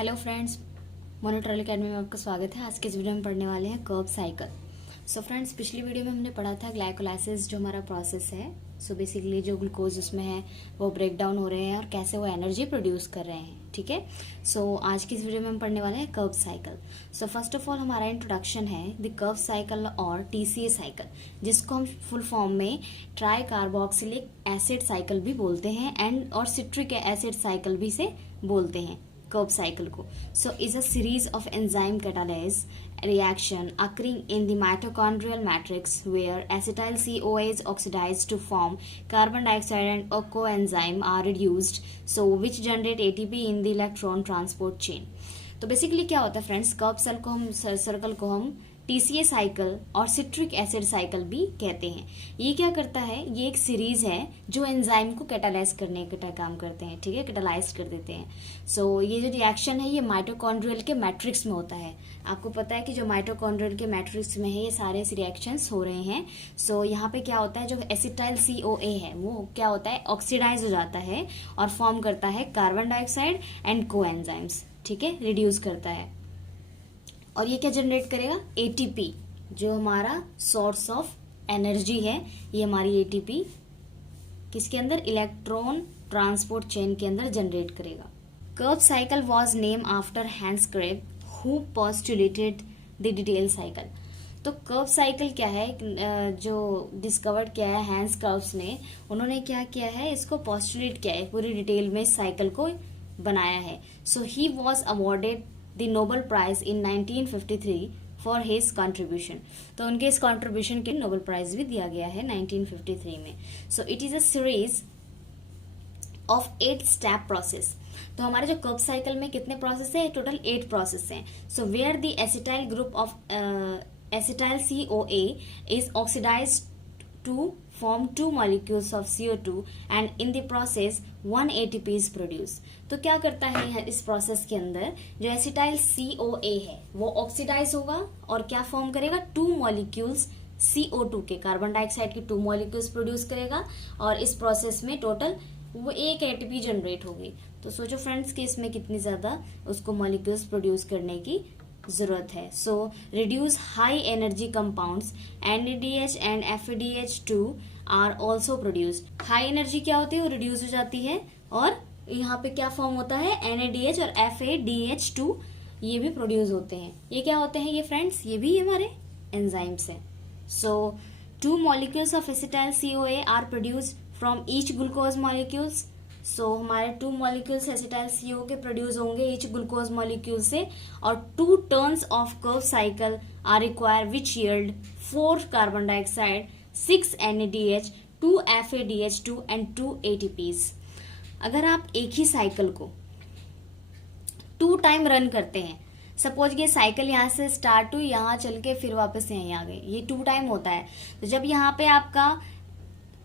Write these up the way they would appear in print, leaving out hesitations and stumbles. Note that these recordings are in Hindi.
हेलो फ्रेंड्स, मोनोट्रल अकेडमी में आपका स्वागत है। आज के इस वीडियो में पढ़ने वाले हैं कर्ब साइकिल। सो फ्रेंड्स, पिछली वीडियो में हमने पढ़ा था ग्लाइकोलाइसिस जो हमारा प्रोसेस है। सो बेसिकली जो ग्लूकोज उसमें है वो ब्रेक डाउन हो रहे हैं और कैसे वो एनर्जी प्रोड्यूस कर रहे हैं। ठीक है, सो आज की इस वीडियो में हम पढ़ने वाले हैं Krebs cycle. So first of all हमारा इंट्रोडक्शन है द कर्ब साइकिल और टीसीए साइकिल, जिसको हम फुल फॉर्म में ट्राई कार्बोक्सिलिक एसिड साइकिल भी बोलते हैं एंड और सिट्रिक एसिड साइकिल भी से बोलते हैं कर्ब साइकिल को। So is a series of enzyme catalase reaction occurring in the mitochondrial matrix where acetyl CoA is oxidized to form carbon dioxide and a coenzyme are reduced, so which generate ATP in the electron transport chain. तो बेसिकली क्या होता है फ्रेंड्स, कर्ब सर्कल को हम टीसीए साइकिल और सिट्रिक एसिड साइकिल भी कहते हैं। ये क्या करता है, ये एक सीरीज है जो एंजाइम को कैटालाइज करने का काम करते हैं। ठीक है, कैटालाइज कर देते हैं। सो ये जो रिएक्शन है ये माइटोकॉन्ड्रियल के मैट्रिक्स में होता है। आपको पता है कि जो माइटोकॉन्ड्रियल के मैट्रिक्स में है ये सारे रिएक्शंस हो रहे हैं। सो यहाँ पे क्या होता है, जो एसिटाइल CoA है वो क्या होता है, ऑक्सीडाइज हो जाता है और फॉर्म करता है कार्बन डाइऑक्साइड एंड कोएंजाइम्स। ठीक है, रिड्यूस करता है और ये क्या जनरेट करेगा, ATP, जो हमारा सोर्स ऑफ एनर्जी है। ये हमारी ATP किसके अंदर, इलेक्ट्रॉन ट्रांसपोर्ट चेन के अंदर जनरेट करेगा। Krebs cycle was name after Hans Krebs who postulated the detail cycle. तो कर्ब साइकिल क्या है, जो डिस्कवर्ड किया है हैंस कर्ब्स ने, उन्होंने क्या किया है, इसको पोस्टुलेट किया है, पूरी डिटेल में इस साइकिल को बनाया है। So he was awarded the Nobel prize in 1953 for his contribution. तो उनके इस कंट्रीब्यूशन के नोबेल प्राइज भी दिया गया है 1953 में। सो it is a series of 8 step process. तो हमारे जो कर्ब साइकिल में कितने प्रोसेस है, टोटल 8 प्रोसेस हैं। So where the acetyl group of acetyl CoA is oxidized to form 2 molecules of CO2 and in the process 1 ATP is produced। तो क्या करता है इस प्रोसेस के अंदर, जो एसिटाइल CoA है वो ऑक्सीडाइज होगा और क्या फॉर्म करेगा, 2 मॉलिक्यूल्स CO2 के, कार्बन डाइऑक्साइड की 2 मॉलिक्यूल्स प्रोड्यूस करेगा और इस प्रोसेस में टोटल वो 1 ATP जनरेट होगी। तो सोचो फ्रेंड्स कि इसमें कितनी ज्यादा उसको मॉलिक्यूल्स प्रोड्यूस करने की जरूरत है। So reduce high energy compounds NADH and FADH2 are also produced. High energy क्या होती है, वो रिड्यूस हो जाती है और यहाँ पे क्या फॉर्म होता है, NADH और FADH2 ये भी प्रोड्यूस होते हैं। ये क्या होते हैं ये फ्रेंड्स, ये भी हमारे एंजाइम्स हैं। So 2 molecules of acetyl CoA are produced from each glucose molecules. So हमारे 2 मॉलिक्यूल्स एसिटाइल CO के प्रोड्यूस होंगे ईच ग्लूकोज मॉलिक्यूल से और 2 turns of Krebs cycle are require which yield 4 carbon dioxide, 6 NADH, 2 FADH2 and 2 ATPs। अगर आप एक ही साइकिल को 2 टाइम रन करते हैं, सपोज ये साइकिल यहाँ से स्टार्ट हुई, यहाँ चल के फिर वापस यहीं आ गई, ये 2 टाइम होता है। तो जब यहाँ पे आपका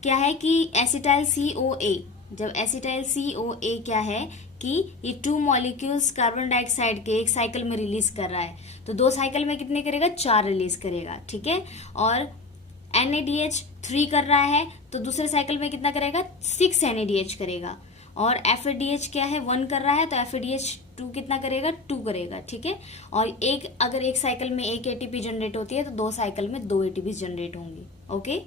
क्या है कि एसिटाइल CoA, जब एसिटाइल CoA क्या है कि ये 2 मॉलिक्यूल्स कार्बन डाइऑक्साइड के एक साइकिल में रिलीज कर रहा है, तो 2 साइकिल में कितने करेगा, 4 रिलीज करेगा। ठीक है, और NADH 3 कर रहा है तो दूसरे साइकिल में कितना करेगा, 6 NADH करेगा। और FADH क्या है, 1 कर रहा है तो FADH2 कितना करेगा, 2 करेगा। ठीक है, और अगर एक साइकिल में 1 ATP जनरेट होती है तो 2 साइकिल में 2 ATP जनरेट होंगी। Okay,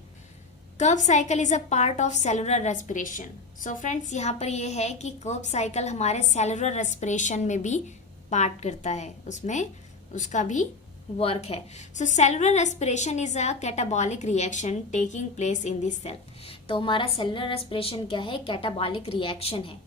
Krebs cycle is a part of cellular respiration. So friends, यहाँ पर ये है कि कर्ब साइकिल हमारे सेलुलर रेस्पिरेशन में भी पार्ट करता है, उसमें उसका भी वर्क है। So cellular respiration is a catabolic reaction taking place in this cell. तो हमारा सेलुलर रेस्पिरेशन क्या है, कैटाबॉलिक रिएक्शन है।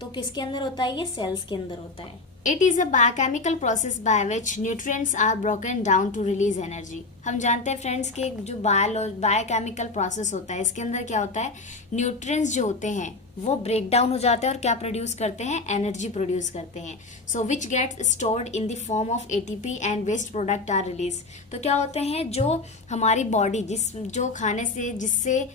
तो किसके अंदर होता है, ये सेल्स के अंदर होता है। It is a biochemical process by which nutrients are broken down to release energy. हम जानते हैं फ्रेंड्स कि जो बायोकेमिकल प्रोसेस होता है, इसके अंदर क्या होता है, न्यूट्रिएंट्स जो होते हैं वो ब्रेक डाउन हो जाते हैं और क्या प्रोड्यूस करते हैं, एनर्जी प्रोड्यूस करते हैं। So which gets stored in the form of ATP and waste product are release. तो क्या होते हैं, जो हमारी बॉडी जो खाने से जिससे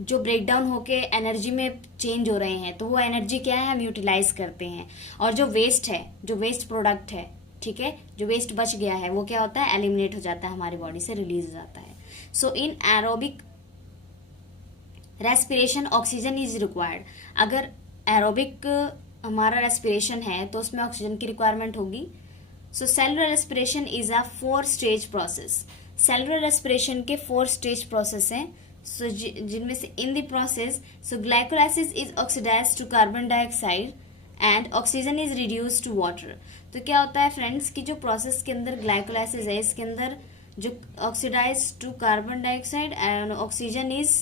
जो ब्रेक डाउन होके एनर्जी में चेंज हो रहे हैं, तो वो एनर्जी क्या है, हम यूटिलाइज करते हैं। और जो वेस्ट है, जो वेस्ट प्रोडक्ट है, ठीक है, जो वेस्ट बच गया है वो क्या होता है, एलिमिनेट हो जाता है, हमारी बॉडी से रिलीज हो जाता है। So in aerobic respiration oxygen is required. अगर एरोबिक हमारा रेस्पिरेशन है तो उसमें ऑक्सीजन की रिक्वायरमेंट होगी। So cellular respiration is a 4 stage process. Cellular respiration के 4 स्टेज प्रोसेस हैं। सो जिनमें से in the process so glycolysis is oxidise to carbon dioxide and oxygen is reduce to water. तो क्या होता है फ्रेंड्स कि जो प्रोसेस के अंदर ग्लाइकोलाइसिस है, इसके अंदर जो oxidize to carbon dioxide and oxygen is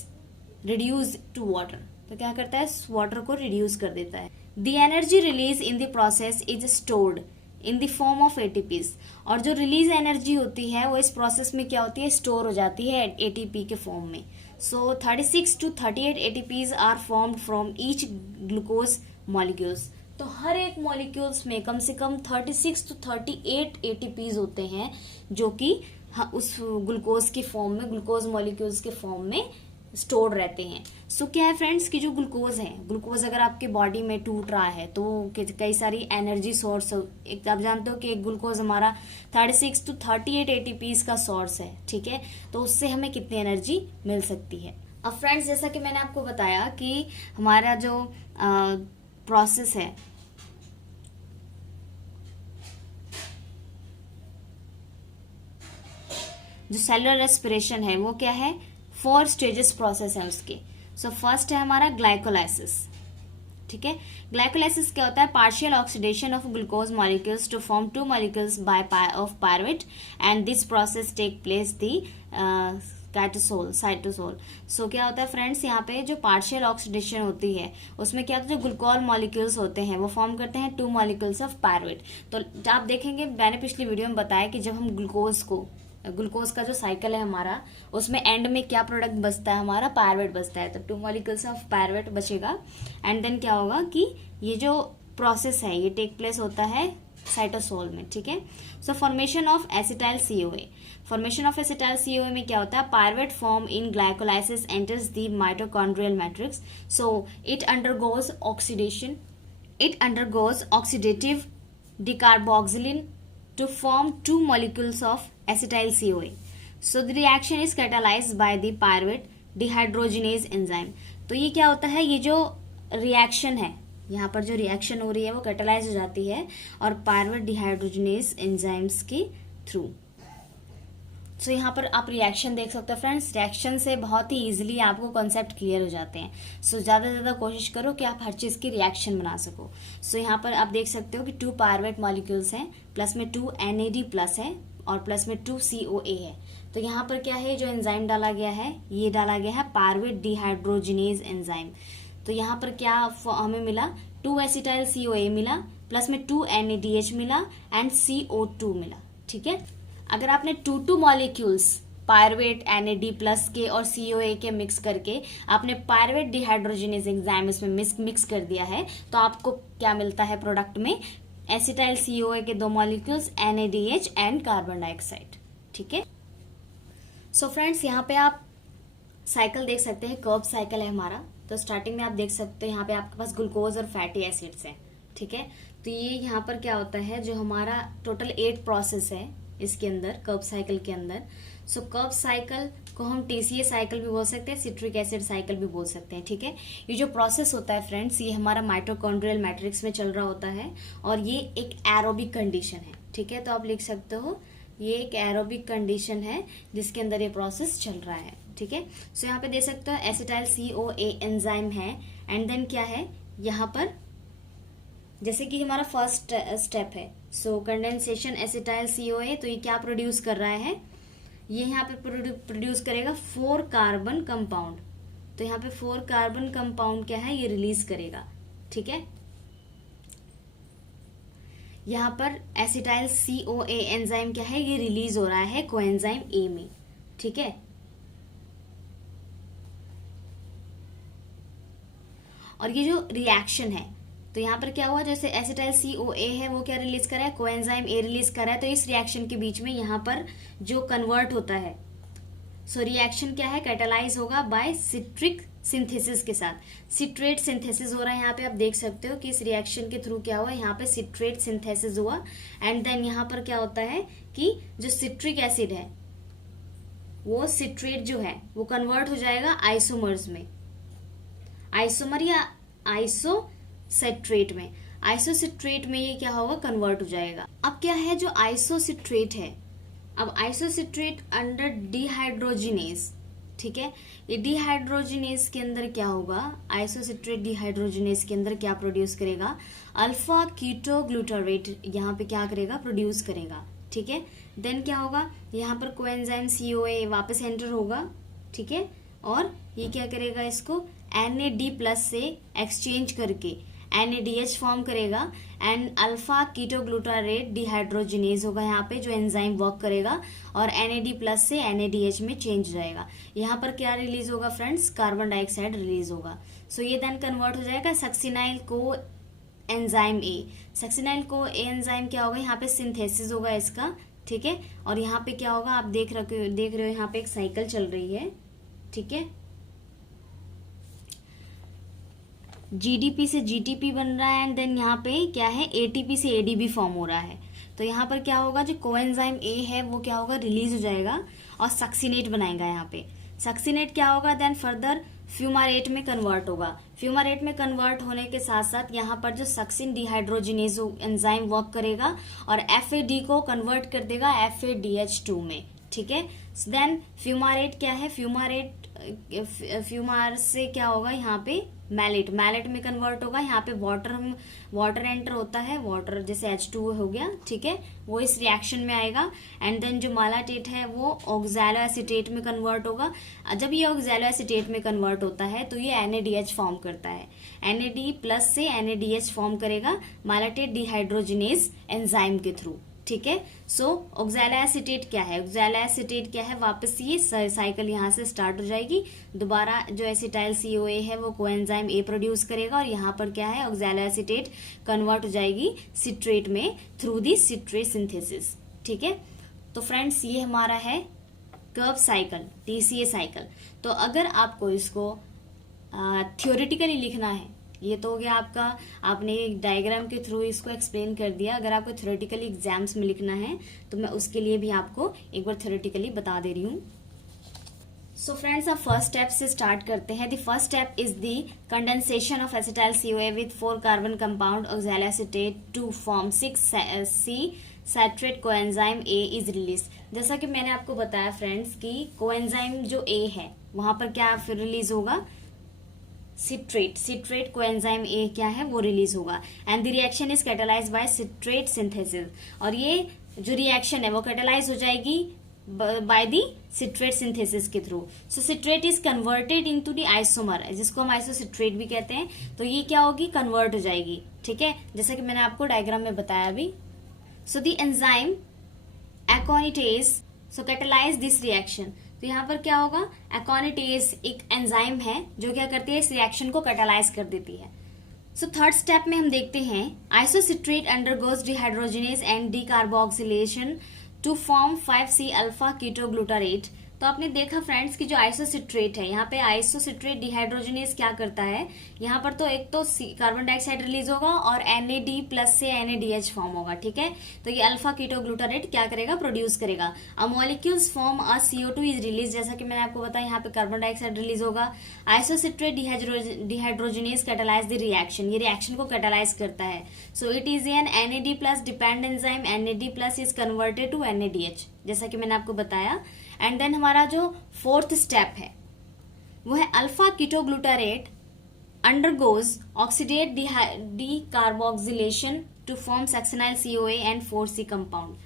reduce to water, तो क्या करता है, वाटर को रिड्यूस कर देता है। The energy release in the process is stored in the form of ATPs. और जो रिलीज एनर्जी होती है वो इस प्रोसेस में क्या होती है, स्टोर हो जाती है एटीपी के फॉर्म में। So 36 to 38 ATPs are formed from each glucose molecules. तो हर एक मॉलिक्यूल्स में कम से कम 36 to 38 एटीपीज होते हैं जो कि उस ग्लूकोज के फॉर्म में, ग्लूकोज मॉलिक्यूल्स के फॉर्म में स्टोर्ड रहते हैं। सो क्या है फ्रेंड्स कि जो ग्लूकोज है, ग्लूकोज अगर आपके बॉडी में टूट रहा है तो कई सारी एनर्जी सोर्स, एक आप जानते हो कि एक ग्लूकोज हमारा 36 to 38 एटीपीज का सोर्स है, ठीक है। तो उससे हमें कितनी एनर्जी मिल सकती है। अब फ्रेंड्स जैसा कि मैंने आपको बताया कि हमारा जो प्रोसेस है, जो सेलुलर रेस्पिरेशन है वो क्या है, 4 स्टेजेस प्रोसेस है उसके। सो फर्स्ट है हमारा ग्लाइकोलाइसिस, ठीक है। ग्लाइकोलाइसिस क्या होता है, partial oxidation of glucose molecules to form 2 molecules by of pyruvate and this process take place the cytosol. So क्या होता है फ्रेंड्स, यहाँ पे जो पार्शियल ऑक्सीडेशन होती है उसमें क्या होता है, जो ग्लूकोज मॉलिक्यूल्स होते हैं वो फॉर्म करते हैं 2 मॉलिक्यूल्स ऑफ पायरुवेट। तो आप देखेंगे, मैंने पिछली वीडियो में बताया कि जब हम ग्लूकोज का जो साइकिल है हमारा, उसमें एंड में क्या प्रोडक्ट बचता है, हमारा पायरुवेट बचता है। तो 2 मॉलिक्यूल्स ऑफ पायरुवेट बचेगा एंड देन क्या होगा कि ये जो प्रोसेस है ये टेक प्लेस होता है साइटोसोल में, ठीक है। So formation of acetyl CoA। Formation of acetyl CoA में क्या होता है, pyruvate form in glycolysis enters the mitochondrial matrix. So it undergoes oxidative decarboxylation to form 2 molecules of acetyl CoA. So the reaction is catalyzed by the pyruvate dehydrogenase enzyme. तो ये क्या होता है, ये जो रिएक्शन है, यहाँ पर जो रिएक्शन हो रही है वो कैटालाइज हो जाती है और पायरुवेट डिहाइड्रोजनेज एंजाइम्स के थ्रू। सो यहाँ पर आप रिएक्शन देख सकते हो फ्रेंड्स। रिएक्शन से बहुत ही इजीली आपको कॉन्सेप्ट क्लियर हो जाते हैं। सो ज़्यादा से ज़्यादा कोशिश करो कि आप हर चीज़ की रिएक्शन बना सको। सो यहाँ पर आप देख सकते हो कि 2 पायरुवेट मॉलिक्यूल्स हैं, प्लस में 2 NAD प्लस है और प्लस में 2 CoA है। तो यहाँ पर क्या है, जो एंजाइम डाला गया है ये डाला गया है पायरुवेट डिहाइड्रोजनेज एंजाइम। तो यहाँ पर क्या हमें मिला, 2 एसिटाइल CoA मिला, प्लस में 2 NADH मिला एंड CO2 मिला, ठीक है। अगर आपने 2 मॉलिक्यूल्स पायरुवेट NAD प्लस के और CoA के मिक्स करके आपने पायरुवेट डिहाइड्रोजनेज एंजाइम इसमें मिक्स कर दिया है तो आपको क्या मिलता है प्रोडक्ट में, एसिटाइल CoA के 2 molecules NADH and carbon dioxide, ठीक है। सो फ्रेंड्स यहाँ पे आप साइकिल देख सकते हैं, कर्व साइकिल है हमारा। तो स्टार्टिंग में आप देख सकते हैं यहाँ पे आपके पास ग्लूकोज और फैटी एसिड्स हैं, ठीक है। तो ये यहाँ पर क्या होता है, जो हमारा टोटल 8 प्रोसेस है इसके अंदर, कर्व साइकिल के अंदर। सो कर्व साइकिल को हम TCA साइकिल भी बोल सकते हैं, सिट्रिक एसिड साइकिल भी बोल सकते हैं, ठीक है। ये जो प्रोसेस होता है फ्रेंड्स, ये हमारा माइटोकॉन्ड्रियल मैट्रिक्स में चल रहा होता है और ये एक एरोबिक कंडीशन है, ठीक है। तो आप लिख सकते हो ये एक एरोबिक कंडीशन है जिसके अंदर ये प्रोसेस चल रहा है, ठीक है। सो यहाँ पे देख सकते हो एसिटाइल CoA एंजाइम है एंड देन क्या है यहाँ पर, जैसे कि हमारा फर्स्ट स्टेप है, सो कंडेंसेशन एसिटाइल CoA। तो ये क्या प्रोड्यूस कर रहा है, ये यहाँ पे प्रोड्यूस करेगा 4 कार्बन कंपाउंड। तो यहाँ पे 4 कार्बन कंपाउंड क्या है, ये रिलीज करेगा, ठीक है। यहाँ पर एसिटाइल CoA एंजाइम क्या है, ये रिलीज हो रहा है कोएंजाइम A में, ठीक है। और ये जो रिएक्शन है, तो यहाँ पर क्या हुआ, जैसे एसिटाइल CoA है वो क्या रिलीज कर रहा है, कोएंजाइम A रिलीज कर रहा है। तो इस रिएक्शन के बीच में यहाँ पर जो कन्वर्ट होता है, सो रिएक्शन क्या है, कैटालाइज होगा बाय सिट्रिक सिंथेसिस के साथ। सिट्रेट सिंथेसिस हो रहा है यहाँ पे, आप देख सकते हो कि इस रिएक्शन के थ्रू क्या हुआ, यहाँ पे सिट्रेट सिंथेसिस हुआ एंड देन यहाँ पर क्या होता है कि जो सिट्रिक एसिड है वो सिट्रेट जो है वो कन्वर्ट हो जाएगा आइसोमर्स में, आइसोमर या आइसोसेट्रेट में। आइसोसिट्रेट में ये क्या होगा, कन्वर्ट हो जाएगा। अब क्या है जो आइसोसिट्रेट है, अब आइसोसिट्रेट अंडर डिहाइड्रोजिनेज, ठीक है, ये डिहाइड्रोजिनेज के अंदर क्या होगा, आइसोसिट्रेट डिहाइड्रोजिनेज के अंदर क्या प्रोड्यूस करेगा, अल्फा कीटोग्लूटारेट यहाँ पे क्या करेगा, प्रोड्यूस करेगा, ठीक है। देन क्या होगा, यहाँ पर कोएंजाइम CoA वापस एंटर होगा, ठीक है, और ये क्या करेगा, इसको NAD+ से एक्सचेंज करके NADH फॉर्म करेगा एंड अल्फा कीटोग्लूटारेट डिहाइड्रोजिनेज होगा यहाँ पे जो एंजाइम वर्क करेगा और NAD+ से NADH में चेंज जाएगा। यहाँ पर क्या रिलीज होगा फ्रेंड्स, कार्बन डाइऑक्साइड रिलीज होगा। सो ये देन कन्वर्ट हो जाएगा सक्सिनाइल को एंजाइम ए। सक्सिनाइल को एंजाइम क्या होगा, यहाँ पे सिंथेसिस होगा इसका, ठीक है। और यहाँ पे क्या होगा, आप देख रहे हो यहाँ पे एक साइकिल चल रही है, ठीक है। GDP से GTP बन रहा है एंड देन यहाँ पे क्या है, ATP से ADP फॉर्म हो रहा है। तो यहाँ पर क्या होगा, जो कोएंजाइम ए है वो क्या होगा, रिलीज हो जाएगा और सक्सिनेट बनाएगा। यहाँ पे सक्सिनेट क्या होगा, देन फर्दर फ्यूमारेट में कन्वर्ट होगा। फ्यूमारेट में कन्वर्ट होने के साथ साथ यहाँ पर जो सक्सिन डिहाइड्रोजिनेज एंजाइम वर्क करेगा और FAD को कन्वर्ट कर देगा FADH2 में, ठीक है। देन फ्यूमारेट क्या है, फ्यूमार से क्या होगा, यहाँ पे मैलेट में कन्वर्ट होगा। यहाँ पे वाटर एंटर होता है, वाटर जैसे H2O हो गया, ठीक है, वो इस रिएक्शन में आएगा एंड देन जो मालाटेट है वो ऑक्सैलो एसीटेट में कन्वर्ट होगा। जब ये ऑक्सैलो एसीटेट में कन्वर्ट होता है तो ये NADH फॉर्म करता है, NAD+ से NADH फॉर्म करेगा मालाटेट डिहाइड्रोजिनेज एंजाइम के थ्रू, ठीक है। सो ऑक्सैलो एसीटेट क्या है, ऑक्सैलो एसीटेट क्या है, वापस ये साइकिल यहाँ से स्टार्ट हो जाएगी। दोबारा जो एसिटाइल CoA है वो कोएंजाइम A प्रोड्यूस करेगा और यहाँ पर क्या है, ऑक्सैलो एसीटेट कन्वर्ट हो जाएगी सिट्रेट में थ्रू दी सिट्रेट सिंथेसिस, ठीक है। तो फ्रेंड्स ये हमारा है कर्व साइकिल, TCA साइकिल। तो अगर आपको इसको थ्योरेटिकली लिखना है, ये तो हो गया आपका, आपने एक डायग्राम के थ्रू इसको एक्सप्लेन कर दिया। अगर आपको थ्योरेटिकली एग्जाम्स में लिखना है तो मैं उसके लिए भी आपको एक बार थ्योरेटिकली बता दे रही हूँ। सो फ्रेंड्स, अब फर्स्ट स्टेप से स्टार्ट करते हैं। The first step is the condensation of acetyl CoA with 4 carbon compound oxaloacetate to form 6C citrate coenzyme A is release. जैसा कि मैंने आपको बताया फ्रेंड्स कि कोएंजाइम जो A है वहां पर क्या फिर रिलीज होगा, सिट्रेट कोएंजाइम A क्या है वो रिलीज होगा and the reaction is catalyse by citrate synthesis. और ये जो रिएक्शन है वो कैटालाइज हो जाएगी बाय द सिट्रेट सिंथेसिस के थ्रू। So citrate is converted into the isomer, जिसको हम आइसोसिट्रेट भी कहते हैं। तो ये क्या होगी, कन्वर्ट हो जाएगी, ठीक है, जैसा कि मैंने आपको डायग्राम में बताया अभी। सो the enzyme एकोनिटेज so catalyse this reaction. तो यहाँ पर क्या होगा, एकोनिटेज एक एंजाइम है जो क्या करती है, इस रिएक्शन को कैटालाइज कर देती है। सो थर्ड स्टेप में हम देखते हैं isocitrate undergoes dehydrogenase and decarboxylation to form 5C alpha ketoglutarate. तो आपने देखा फ्रेंड्स कि जो आइसोसिट्रेट है, यहाँ पे आइसोसिट्रेट डिहाइड्रोजिनेज क्या करता है, यहाँ पर तो एक तो कार्बन डाइऑक्साइड रिलीज होगा और NAD+ से NADH फॉर्म होगा, ठीक है। तो ये अल्फा कीटोग्लूटारेट क्या करेगा, प्रोड्यूस करेगा। A molecules form a CO2 is release, जैसा कि मैंने आपको बताया यहाँ पे कार्बन डाइऑक्साइड रिलीज होगा। Isocitrate dehydrogenase catalyse the reaction, ये रिएक्शन को कैटालाइज करता है। So it is an NAD+ depend enzyme, NAD+ is converted to NADH, जैसा कि मैंने आपको बताया। एंड देन हमारा जो फोर्थ स्टेप है वो है alpha ketoglutarate undergoes oxidate decarboxylation to form succinyl CoA and 4C compound.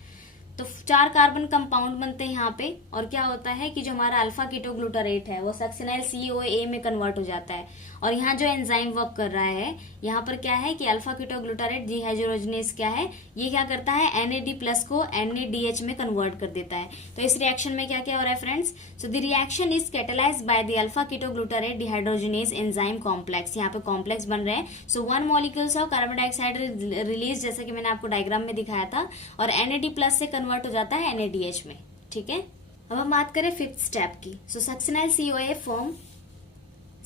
तो 4 कार्बन कंपाउंड बनते हैं यहाँ पे और क्या होता है कि जो हमारा अल्फा कीटोग्लूटारेट है वो सक्सिनाइल CoA में कन्वर्ट हो जाता है। और यहाँ जो एंजाइम वर्क कर रहा है, यहाँ पर क्या है कि अल्फा कीटोग्लूटारेट डिहाइड्रोजिनेज क्या है, ये क्या करता है, NAD+ को NADH में कन्वर्ट कर देता है। तो इस रिएक्शन में क्या क्या हो रहा है friends, so the reaction is catalyse by the alpha ketoglutarate dehydrogenase enzyme complex. यहाँ पे कॉम्प्लेक्स बन रहे हैं। सो 1 molecules of carbon dioxide release, जैसा कि मैंने आपको डायग्राम में दिखाया था, और NAD+ से कन्वर्ट हो जाता है NADH में, ठीक है। अब हम बात करें फिफ्थ स्टेप की। सो सक्सिनाइल CoA फॉर्म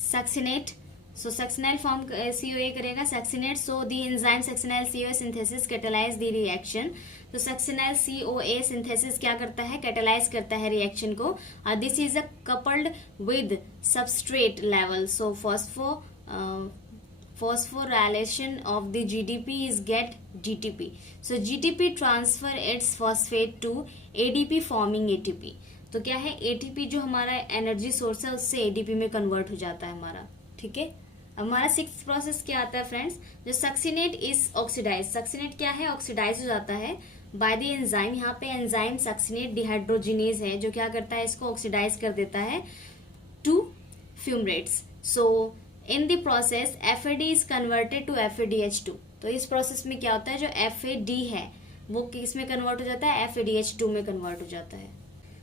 सक्सिनेट, सो सक्सिनाइल फॉर्म CoA करेगा succinate. So the enzyme succinyl CoA synthesis catalyse the reaction. तो सक्सिनाइल CoA सिंथेसिस क्या करता है, कैटालाइज करता है रिएक्शन को। This is a coupled with substrate level, so phosphorylation of the GDP is get GTP. So GTP transfer its phosphate to ADP forming ATP. तो क्या है, ATP जो हमारा एनर्जी सोर्स है उससे ADP में कन्वर्ट हो जाता है हमारा, ठीक है। अब हमारा सिक्स्थ प्रोसेस क्या आता है फ्रेंड्स, जो सक्सिनेट इज ऑक्सीडाइज। सक्सिनेट क्या है, ऑक्सीडाइज हो जाता है बाय द एंजाइम। यहाँ पे एंजाइम सक्सिनेट डिहाइड्रोजिनेज है जो क्या करता है, इसको ऑक्सीडाइज कर देता है to fumarates. So in the process FAD is converted to FADH2। तो इस प्रोसेस में क्या होता है, जो FAD है वो किस में कन्वर्ट हो जाता है, FADH2 में कन्वर्ट हो जाता है।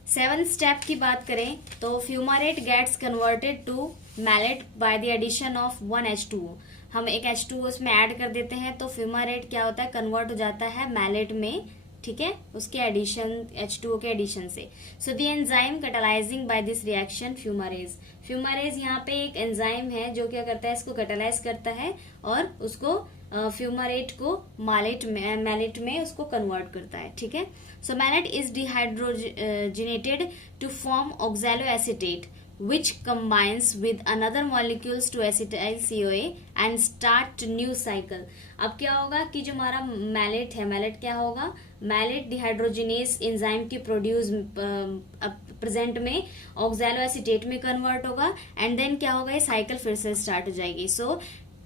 7th स्टेप की बात करें तो fumarate gets converted to malate by the addition of 1 H2O। हम एक H2O उसमें ऐड कर देते हैं तो फ्यूमारेट क्या होता है, कन्वर्ट हो जाता है मैलेट में, ठीक है, उसके एडिशन, H2O के एडिशन से। So the enzyme catalysing by this reaction fumarase. Fumarase यहाँ पे एक एंजाइम है जो क्या करता है, इसको कैटालाइज करता है और उसको फ्यूमारेट को मैलेट में उसको कन्वर्ट करता है, ठीक है। So malate is dehydrogenated to form oxaloacetate which combines with another molecules to acetyl CoA and start new cycle। अब क्या होगा कि जो हमारा मैलेट है, मैलेट क्या होगा, मैलेट डिहाइड्रोजिनेज एंजाइम की प्रोड्यूस प्रेजेंट में ऑक्सैलो एसीटेट में कन्वर्ट होगा एंड देन क्या होगा, ये साइकिल फिर से स्टार्ट हो जाएगी। So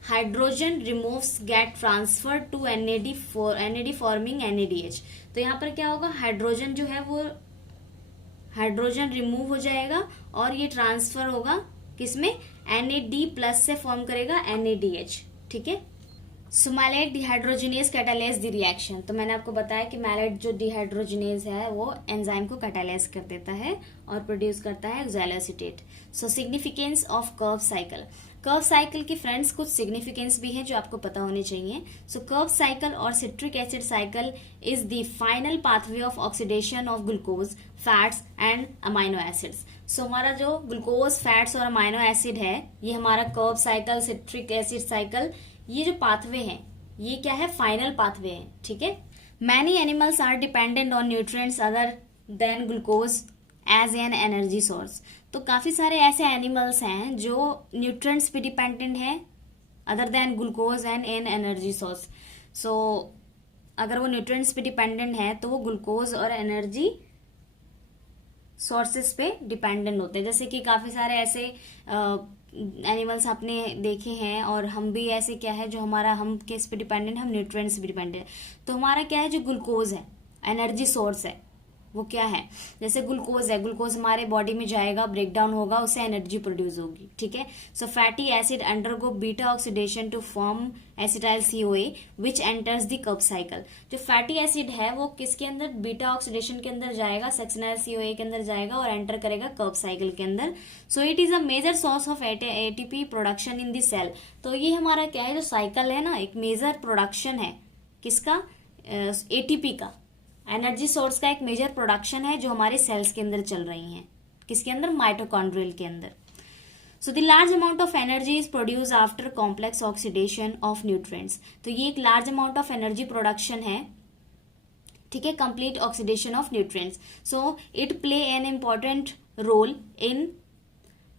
hydrogen removes get transfer to NAD forming NADH। तो यहाँ पर क्या होगा, हाइड्रोजन जो है वो हाइड्रोजन रिमूव हो जाएगा और ये ट्रांसफर होगा किसमें, NAD+ से फॉर्म करेगा NADH, ठीक है। So malate dehydrogenase catalyse the reaction. तो मैंने आपको बताया कि मैलेट जो डिहाइड्रोजिनेज है वो एंजाइम को कैटालाइज कर देता है और प्रोड्यूस करता है oxaloacetate. So significance of Krebs cycle. Krebs cycle की फ्रेंड्स कुछ सिग्निफिकेंस भी है जो आपको पता होने चाहिए। सो कर्व साइकिल और citric acid cycle is the final pathway of oxidation of glucose, fats and amino acids. So हमारा जो ग्लूकोज, फैट्स और अमाइनो एसिड है ये हमारा Krebs cycle, citric acid cycle, ये जो पाथवे हैं ये क्या है, फाइनल पाथवे है, ठीक है। Many animals are dependent on nutrients other than glucose as an energy source. तो काफी सारे ऐसे एनिमल्स हैं जो न्यूट्रिएंट्स पे डिपेंडेंट हैं other than glucose and an energy source. So अगर वो न्यूट्रिएंट्स पे डिपेंडेंट है तो वो ग्लूकोज और एनर्जी सोर्सेस पे डिपेंडेंट होते हैं। जैसे कि काफी सारे ऐसे एनिमल्स आपने देखे हैं और हम भी ऐसे क्या है जो हमारा, हम किस पे डिपेंडेंट, हम न्यूट्रिएंट्स पे डिपेंडेंट है। तो हमारा क्या है, जो ग्लूकोज है एनर्जी सोर्स है वो क्या है, जैसे ग्लूकोज है, ग्लूकोज हमारे बॉडी में जाएगा, ब्रेक डाउन होगा, उससे एनर्जी प्रोड्यूस होगी, ठीक है। So fatty acid undergo beta oxidation to form acetyl CoA which enters the Krebs cycle. जो फैटी एसिड है वो किसके अंदर, बीटा ऑक्सीडेशन के अंदर जाएगा, सक्सिनाइल CoA के अंदर जाएगा और एंटर करेगा कर्व साइकिल के अंदर। So it is a major source of ATP production in the cell. तो ये हमारा क्या है, जो साइकिल है ना, एक मेजर प्रोडक्शन है किसका, ATP का, एनर्जी सोर्स का एक मेजर प्रोडक्शन है जो हमारे सेल्स के अंदर चल रही हैं, किसके अंदर, माइटोकॉन्ड्रियल के अंदर। So the large amount of energy is produce after complex oxidation of nutrients. तो ये एक large amount of energy production है, ठीक है, complete oxidation of nutrients. So it play an important role in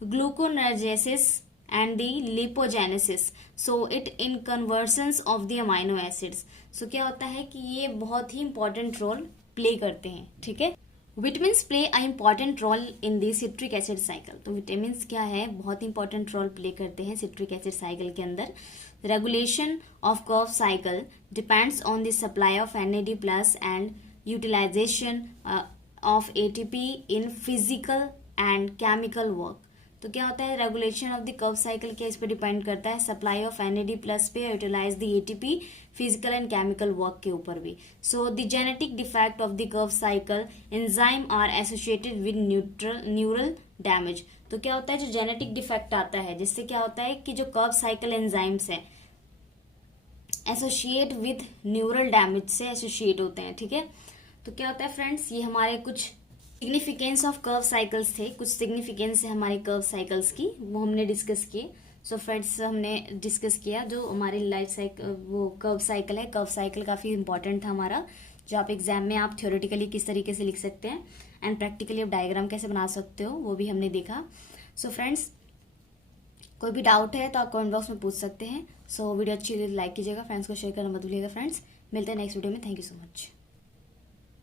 gluconeogenesis and the lipogenesis, so it in conversions of the amino acids। so क्या होता है कि ये बहुत ही important रोल प्ले करते हैं, ठीक है। Vitamins play a important role in the citric acid cycle. तो विटामिन्स क्या है, बहुत इंपॉर्टेंट रोल प्ले करते हैं सिट्रिक एसिड साइकिल के अंदर। Regulation of Krebs cycle depends on the supply of NAD+ and utilization of ATP in physical and chemical work. तो क्या होता है, regulation of the Krebs cycle क्या इस पर डिपेंड करता है, सप्लाई ऑफ NAD+ पे, utilize the ATP physical and chemical work के ऊपर भी। So the genetic defect of the Krebs cycle enzyme are associated with neural damage. तो क्या होता है, जो जेनेटिक डिफेक्ट आता है जिससे क्या होता है कि जो कर्व साइकिल एंजाइम्स है एसोसिएट विद न्यूरल डैमेज से एसोसिएट होते हैं, ठीक है। तो क्या होता है फ्रेंड्स, ये हमारे कुछ सिग्निफिकेंस ऑफ कर्व साइकिल्स थे, कुछ सिग्निफिकेंस है हमारे कर्व साइकिल्स की, वो हमने डिस्कस किए। सो फ्रेंड्स हमने डिस्कस किया जो हमारी लाइफ साइकिल, वो कर्व साइकिल है, कर्व साइकिल काफी इंपॉर्टेंट था हमारा, जो आप एग्जाम में आप थ्योरेटिकली किस तरीके से लिख सकते हैं एंड प्रैक्टिकली आप डायग्राम कैसे बना सकते हो वो भी हमने देखा। सो फ्रेंड्स कोई भी डाउट है तो आप कमेंट बॉक्स में पूछ सकते हैं। सो वीडियो अच्छी लगी तो लाइक कीजिएगा, फ्रेंड्स को शेयर करना मत भूलिएगा। फ्रेंड्स मिलते हैं नेक्स्ट वीडियो में। Thank you so much.